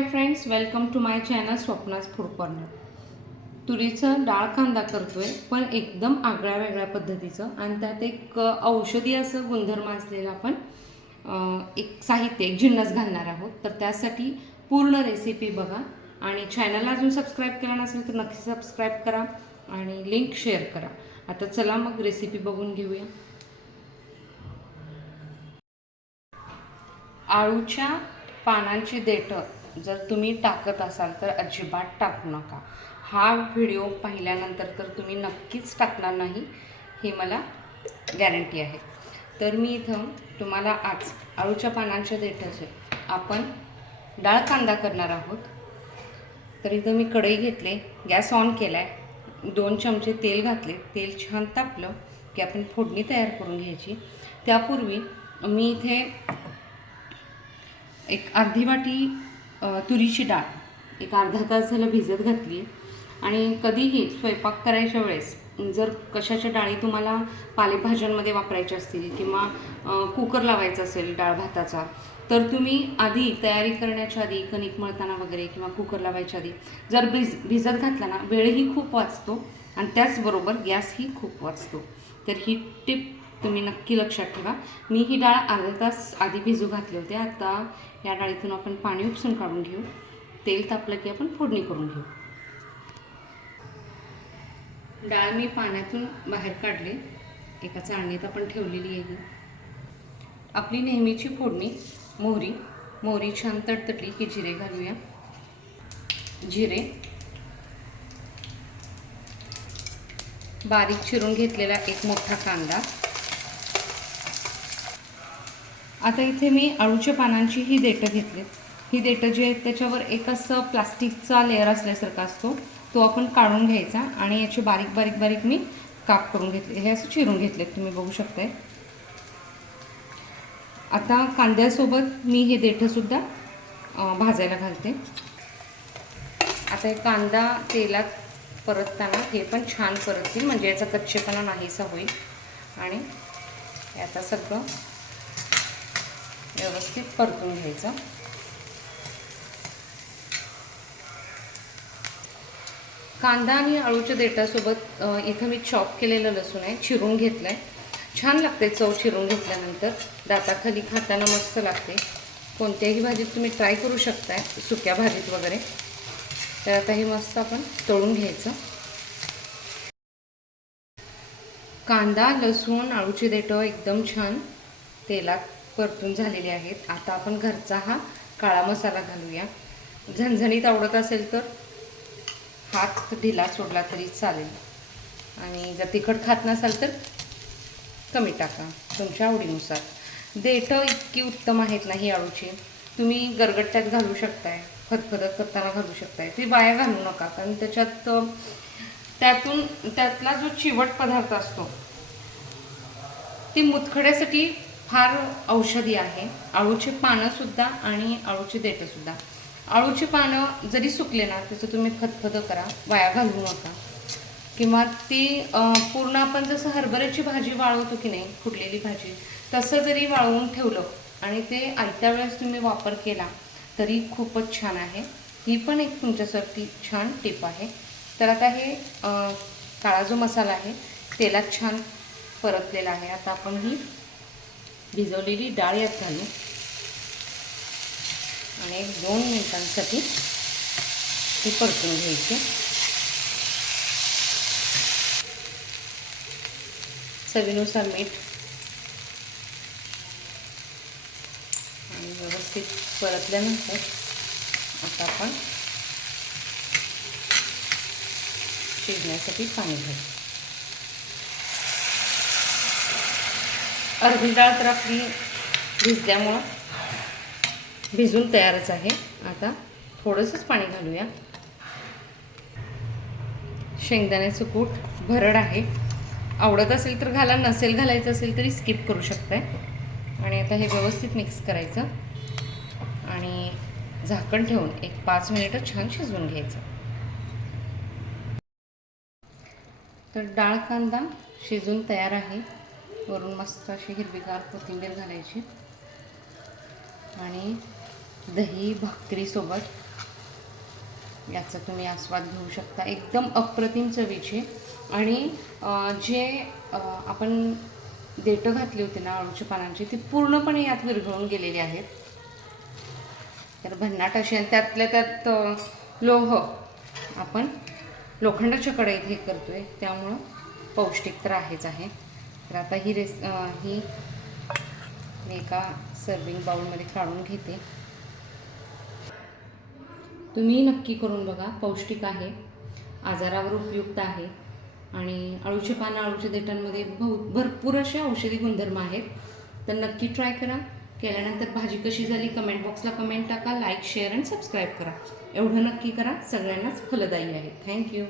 My channel Swapna's food corner. तुरीचं डाळ कांदा करतोय पण एकदम आगळ्या वेगळ्या पद्धतीचं. आणि त्यात एक औषधी असं गुणधर्म असलेलं आपण एक साहित्य एक जिन्नस घालणार आहोत. तर त्यासाठी पूर्ण रेसिपी बघा. आणि चॅनलला अजून सबस्क्राईब केला नसेल तर नक्की सबस्क्राईब करा आणि लिंक शेअर करा. आता चला मग रेसिपी बघून घेऊया. आळूच्या पानांची देठं. जर तुम्ही टाकत असाल तर अजिबात टाकू नका. हा व्हिडिओ पाहिल्यानंतर तर तुम्ही नक्कीच टाकणार नाही ही मला गॅरंटी आहे. तर मी इथं तुम्हाला आज आळूच्या पानांच्या देठाचे आपण डाळ कांदा करणार आहोत. तर इथं मी कढई घेतले गॅस ऑन केला आहे दोन चमचे तेल घातले. तेल छान तापलं की आपण फोडणी तयार करून घ्यायची. त्यापूर्वी मी इथे एक अर्धी वाटी तुरीची डाळ. एक अर्धा तास झालं भिजत घातली. आहे आणि कधीही स्वयंपाक करायच्या वेळेस जर कशाच्या डाळी तुम्हाला पालेभाज्यांमध्ये वापरायच्या असतील किंवा कुकर लावायचा असेल डाळ भाताचा तर तुम्ही आधी तयारी करण्याच्या आधी कणिक मळताना वगैरे किंवा कुकर लावायच्या आधी जर भिज भिजत घातला ना वेळही खूप वाचतो आणि त्याचबरोबर गॅसही खूप वाचतो. तर ही टिप तुम्ही नक्की लक्षात ठेवा. मी ही डाळ अर्धा तास आधी भिजू घातले होते. आता या डाळीतून आपण पाणी उपसून काढून घेऊ. तेल तापलं की आपण फोडणी करून घेऊ. डाळ मी पाण्यातून बाहेर काढले. एका चाळणीत आपण ठेवलेली आहे आपली नेहमीची फोडणी मोहरी. मोहरी छान तडतडली की जिरे घालूया. जिरे. बारीक चिरून घेतलेला एक मोठा कांदा. आता इथे मी अळूच्या पानांची ही देठं घेतली ही देठं जी आहेत त्याच्यावर एक असं प्लास्टिकचा लेअर असल्यासारखा असतो. तो आपण काढून घ्यायचा आणि याचे बारीक बारीक बारीक मी काप करून घेतले. हे असं चिरून घेतलेत तुम्ही बघू शकताय. आता कांद्यासोबत मी हे देठंसुद्धा भाजायला घालते. आता हे कांदा तेलात परतताना हे पण छान परततील म्हणजे याचा कच्चेपणा नाहीसा होईल. आणि आता सगळं व्यवस्थित परतून घ्यायचं. कांदा आणि अळूच्या देठासोबत इथं मी चॉप केलेलं लसूण आहे चिरून घेतलं आहे छान लागते चव चिरून घेतल्यानंतर. दाताखाली खाताना मस्त लागते. कोणत्याही भाजीत तुम्ही ट्राय करू शकताय सुक्या भाजीत वगैरे. तर आता हे मस्त आपण तळून घ्यायचं. कांदा लसूण अळूची देठं एकदम छान. तेलात परतून झालेले आहेत. आता आपण घरचा हा काळा मसाला घालूया. झणझणीत आवडत असेल तर हात ढिला सोडला तरी चालेल. आणि जर तिखट खात नसाल तर कमी टाका तुमच्या आवडीनुसार. देठं इतकी उत्तम आहेत ना ही आळूची. तुम्ही गरगट्ट्यात घालू शकताय फतफदत करताना घालू शकताय. तुम्ही बाया घालू नका कारण त्याच्यात त्यातून त्यातला जो चिवट पदार्थ असतो ती मुतखड्यासाठी फार औषधी आहे. आळूची पानंसुद्धा आणि आळूची देठंसुद्धा आळूची पानं जरी सुकले ना त्याचं तुम्ही खतखतं करा वाया घालवू नका. किंवा ती पूर्ण आपण जसं हरभऱ्याची भाजी वाळवतो की नाही फुटलेली भाजी तसं जरी वाळवून ठेवलं आणि ते आयत्या वेळेस तुम्ही वापर केला तरी खूपच छान आहे. ही पण एक तुमच्यासाठी छान टिप आहे. तर आता हे काळा जो मसाला आहे तेलात छान परतलेला आहे. आता आपण ही भिजवलेली डाळ यात घालू. आणि एक दोन मिनिटांसाठी ती परतून घ्यायची. चवीनुसार मीठ. आणि व्यवस्थित परतल्यानंतर आता आपण शिजण्यासाठी पाणी घालू. अर्धी डाळ तर आपली भिजल्यामुळं भिजून तयारच आहे. आता थोडंसंच पाणी घालूया. शेंगदाण्याचं कूट भरड आहे. आवडत असेल तर घाला नसेल घालायचं असेल तरी स्किप करू शकताय. आणि आता हे व्यवस्थित मिक्स करायचं. आणि झाकण ठेवून एक पाच मिनिटं छान शिजवून घ्यायचं. तर डाळ कांदा शिजून तयार आहे. वरून मस्त अशी हिरवीगार कोथिंबीर घालायची. आणि दही भाकरीसोबत याचा तुम्ही आस्वाद घेऊ शकता. एकदम अप्रतिम चवीचे. आणि जे आपण देठं घातली होती ना अळूच्या पानांची ती पूर्णपणे यात विरघळून गेलेली आहेत. तर भन्नाट अशी आणि त्यातल्या त्यात लोह आपण लोखंडाच्या कढईत हे करतोय. त्यामुळं पौष्टिक तर आहेच आहे. तर आता ही रेस ही मी एका सर्विंग बाउलमध्ये काढून घेते. तुम्ही नक्की करून बघा पौष्टिक आहे आजारावर उपयुक्त आहे आणि अळूचे पानं अळूच्या देठांमध्ये बहु भरपूर असे औषधी गुणधर्म आहेत. तर नक्की ट्राय करा. केल्यानंतर भाजी कशी झाली कमेंट बॉक्सला कमेंट टाका लाईक शेअर अँड सबस्क्राईब करा. एवढं नक्की करा सगळ्यांनाच फलदायी आहे. थँक्यू